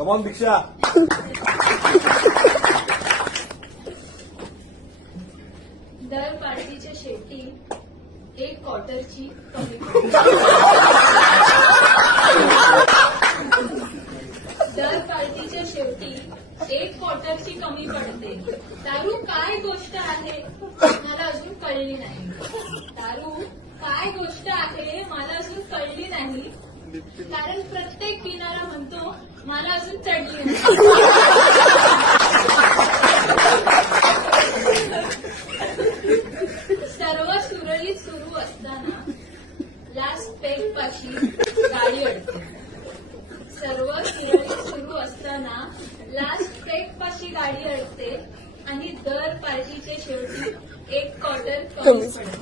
Come on दीक्षा. दर पार्टीच्या शेवटी एक क्वार्टरची कमी पडते. दर पार्टीच्या शेवटी एक क्वार्टरची कमी पडते. दारू काय गोष्ट आहे मला अजून कळली नाही. दारू काय गोष्ट आहे मला अजून कळली नाही. कारण प्रत्येक पिणारा म्हणतो मला अजून चढली नाही. सर्व सुरळीत सुरू असताना लास्ट पेग पाशी गाडी अडते. सर्व सुरळीत सुरू असताना लास्ट पेग पाशी गाडी अडते आणि दर पार्टीच्या शेवटी एक क्वार्टर कमी पडते.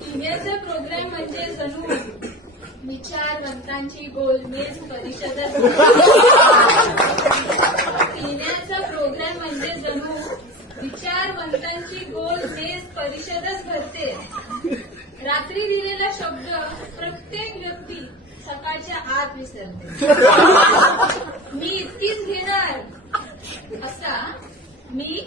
पिण्याचा प्रोग्राम म्हणजे जणू विचारवंतांची गोलमेज परिषदच. पिण्याचा प्रोग्राम म्हणजे जणू विचारवंतांची गोलमेज परिषदच भरते. रात्री दिलेला शब्द प्रत्येक व्यक्ती सकाळच्या आत विसरते. मी इतकीच घेणार असा मी